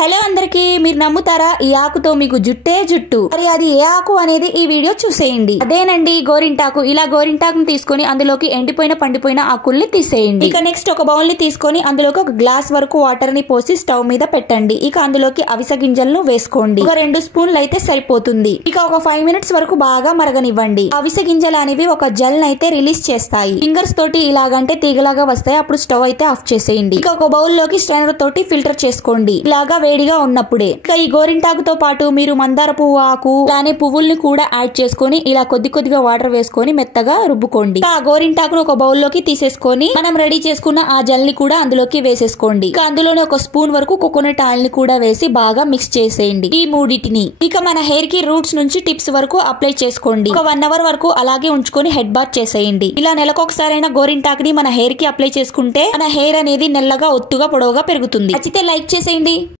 Hello అందరికి, మీరు నమ్ముతారా ఈ ఆకుతో మీకు జుట్టే జుట్టు? మరి అది ఏ ఆకు అనేది ఈ వీడియో చూసేయండి. అదేనండి గోరింటాకు. ఇలా గోరింటాకుని తీసుకొని అందులోకి ఎండిపోయిన పండిపోయిన ఆకుల్ని తీసేయండి. ఇక నెక్స్ట్ ఒక బౌల్ ని తీసుకొని అందులోకి ఒక గ్లాస్ వరకు వాటర్ ని పోసి స్టవ్ మీద పెట్టండి. ఇక అందులోకి అవిసె గింజలను వేసుకోండి. ఒక 2 స్పూన్లు అయితే సరిపోతుంది. ఇక ఒక 5 మినిట్స్ వరకు బాగా మరగనివ్వండి. అవిసె గింజలు అనేవి ఒక జెల్ అయితే రిలీజ్ చేస్తాయి. ఫింగర్స్ తోటి ఇలాగంటే తీగలాగా వస్తాయి. అప్పుడు స్టవ్ అయితే ఆఫ్ చేసేయండి. ఇక ఒక బౌల్ లోకి స్ట్రైనర్ తోటి ఫిల్టర్ చేసుకోండి. ఇలాగా వేడిగా ఉన్నప్పుడే. ఇక ఈ గోరింటాకుతో పాటు మీరు మందార పువ్వు ఆకు అలానే పువ్వుల్ని కూడా యాడ్ చేసుకొని ఇలా కొద్దిగా వాటర్ వేసుకొని మెత్తగా రుబ్బుకోండి. ఆ గోరింటాకును ఒక బౌల్ లోకి తీసేసుకొని మనం రెడీ చేసుకున్న ఆ జెల్ ని కూడా అందులోకి వేసేసుకోండి. ఇక అందులోనే ఒక స్పూన్ వరకు కోకోనట్ ఆయిల్ ని కూడా వేసి బాగా మిక్స్ చేసేయండి ఈ మూడిటిని. ఇక మన హెయిర్ కి రూట్స్ నుంచి టిప్స్ వరకు అప్లై చేసుకోండి. ఒక 1 అవర్ వరకు అలాగే ఉంచుకొని హెడ్ బాత్ చేసేయండి. ఇలా నెలకొకసారైనా గోరింటాకుని మన హెయిర్ కి అప్లై చేసుకుంటే మన హెయిర్ అనేది నెల్లగా ఒత్తుగా పొడవుగా పెరుగుతుంది. నచ్చితే లైక్ చేసేయండి.